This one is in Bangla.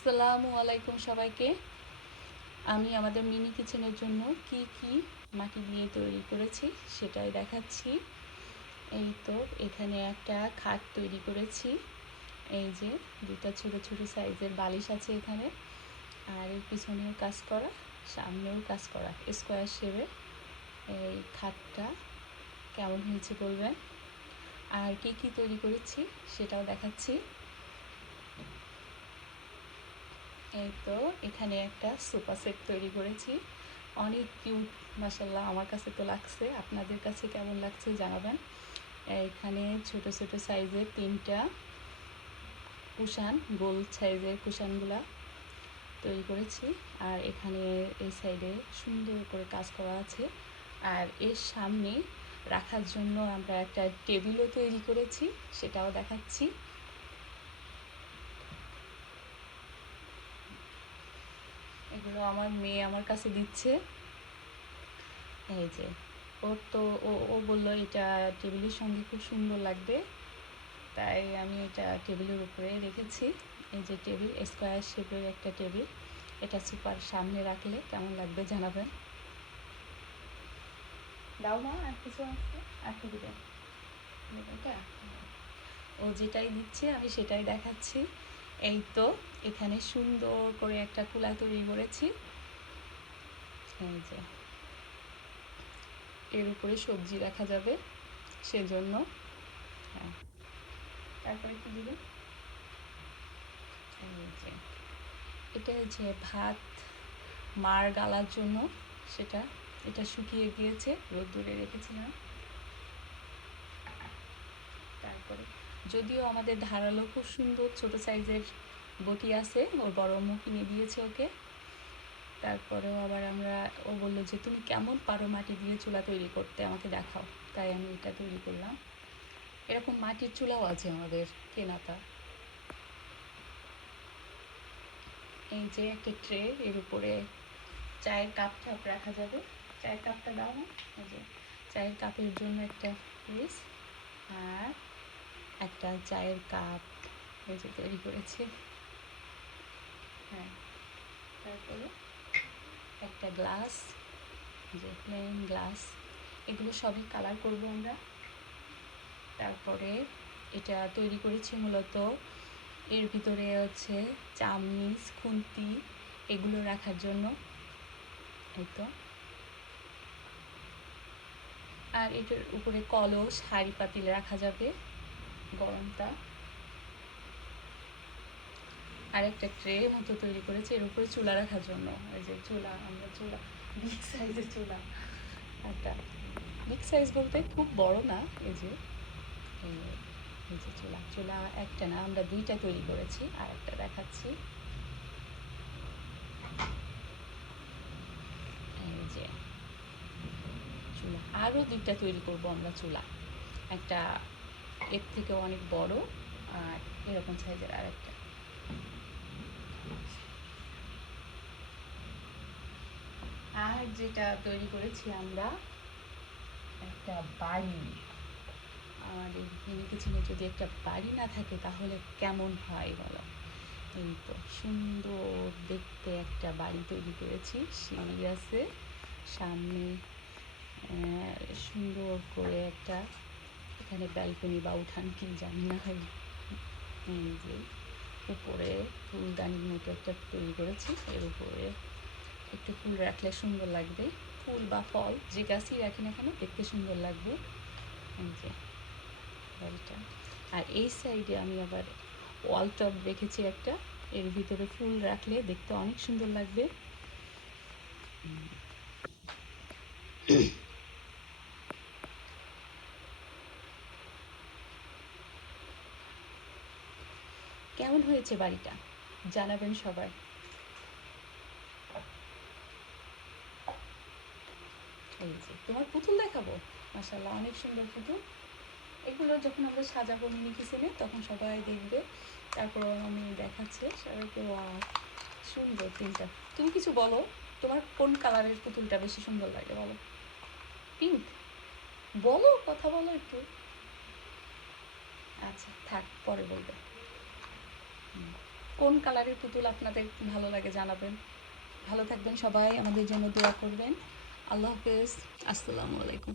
আসসালামু আলাইকুম সবাইকে। আমি আমাদের মিনি কিচেনের জন্য কি কি মাটি দিয়ে তৈরি করেছি সেটাই দেখাচ্ছি। এই তো এখানে একটা খাট তৈরি করেছি। এই যে দুটা ছোট ছোট সাইজের বালিশ আছে এখানে, আর এর পিছনেও কাজ করা, সামনেও কাজ করা, স্কোয়ার শেপের। এই খাটটা কেমন হয়েছে বলবেন। আর কি কি তৈরি করেছি সেটাও দেখাচ্ছি। এই তো এখানে একটা সোফা সেট তৈরি করেছি, অনেক কিউট, মাশাল্লাহ। আমার কাছে তো লাগছে, আপনাদের কাছে কেমন লাগছে জানাবেন। এখানে ছোট ছোট সাইজের তিনটা কুশান, গোল সাইজের কুশানগুলা তৈরি করেছি। আর এখানে এই সাইডে সুন্দর করে কাজ করা আছে। আর এর সামনে রাখার জন্য আমরা একটা টেবিলও তৈরি করেছি, সেটাও দেখাচ্ছি। এগুলো আমার মেয়ে আমার কাছে দিচ্ছে। এই যে ওর তো ও বললো এটা টেবিলের সঙ্গে খুব সুন্দর লাগবে, তাই আমি এটা টেবিলের উপরে রেখেছি। এই যে টেবিল, স্কোয়ার শেপের একটা টেবিল, এটা সুপার সামনে রাখলে কেমন লাগবে জানাবেন। দাও না, আর কিছু আছে, আর কি দিবেন এটা? ও যেটাই দিচ্ছে আমি সেটাই দেখাচ্ছি। এই তো এখানে সুন্দর করে একটা কুলা তৈরি করেছি। এই যে এর উপরে সবজি রাখা যাবে সেজন্য। হ্যাঁ, তারপরে কি দিবেন? এই যে এটা যে ভাত মাড় গালার জন্য, সেটা এটা শুকিয়ে গিয়েছে, রোদ্দুরে রেখেছিলাম। তারপরে যদিও আমাদের ধারালো খুব সুন্দর ছোট সাইজের বটি আছে, ওর বড় আম্মু কিনে দিয়েছে ওকে। তারপরেও আবার ও বললো যে তুমি কেমন পারো মাটি দিয়ে চুলা তৈরি করতে, আমাকে দেখাও। তাই আমি এটা তৈরি করলাম। এরকম মাটির চুলাও আছে আমাদের কেনাটা। এই যে একটা ট্রে, এর উপরে চায়ের কাপ টাপ রাখা যাবে। চায়ের কাপটা দাও না। এই যে চায়ের কাপের জন্য একটা পিস, আর একটা চায়ের কাপ এই যে তৈরি করেছি। হ্যাঁ, তারপরে একটা গ্লাস, যে প্লেন গ্লাস, এগুলো সবই কালার করব আমরা। তারপরে এটা তৈরি করেছি মূলত এর ভিতরে হচ্ছে চামচ, খুন্তি এগুলো রাখার জন্য। এই তো, আর এটার উপরে কলস, হাঁড়ি পাতিল রাখা যাবে গরমটা। আর একটা ট্রে মতো তৈরি করেছি এর উপরে চুলা রাখার জন্য। এই যে চুলা, আমরা চুলা, বিগ সাইজের চুলা একটা, বিগ সাইজ বলতে খুব বড় না। এই যে এই যে চুলা, চুলা একটা না, আমরা দুইটা তৈরি করেছি, আর একটা দেখাচ্ছি। এই যে চুলা, আরও দুইটা তৈরি করব আমরা চুলা, একটা এর থেকে অনেক বড়, আর এরকম সাইজের আর একটা। আর যেটা তৈরি করেছি আমরা, একটা বাড়ি। আমাদের মিনি কিচেনে যদি একটা বাড়ি না থাকে তাহলে কেমন হয় বলো। এই তো সুন্দর দেখতে একটা বাড়ি তৈরি করেছি, সিঁড়ি আছে সামনে, সুন্দর করে একটা, এখানে ব্যালকনি বা উঠান কি জানি না হয়। এই যে উপরে ফুলদানির মতো একটা তৈরি করেছি, এর উপরে একটু ফুল রাখলে সুন্দর লাগবে, ফুল বা ফল যে গাছই রাখি না কেন দেখতে সুন্দর লাগবে। এই যে বাড়িটা। আর এই সাইডে আমি আবার ওয়াল টপ রেখেছি একটা, এর ভিতরে ফুল রাখলে দেখতে অনেক সুন্দর লাগবে। কেমন হয়েছে বাড়িটা জানাবেন সবাই। এই যে তোমার পুতুল দেখাবো, মাশাআল্লাহ অনেক সুন্দর পুতুল। এগুলো যখন আমরা সাজাবো মিনি কিচেনে তখন সবাই দেখবে। তারপর আমি দেখাচ্ছে সবাইকে, সুন্দর তিনটা। তুমি কিছু বলো, তোমার কোন কালারের পুতুলটা বেশি সুন্দর লাগে বলো। পিঙ্ক? বলো, কথা বলো একটু। আচ্ছা থাক, পরে বলবে। কোন কালারের পুতুল আপনাদের ভালো লাগে জানাবেন। ভালো থাকবেন সবাই, আমাদের জন্য দোয়া করবেন। আল্লাহ হাফেজ। আসসালামু আলাইকুম।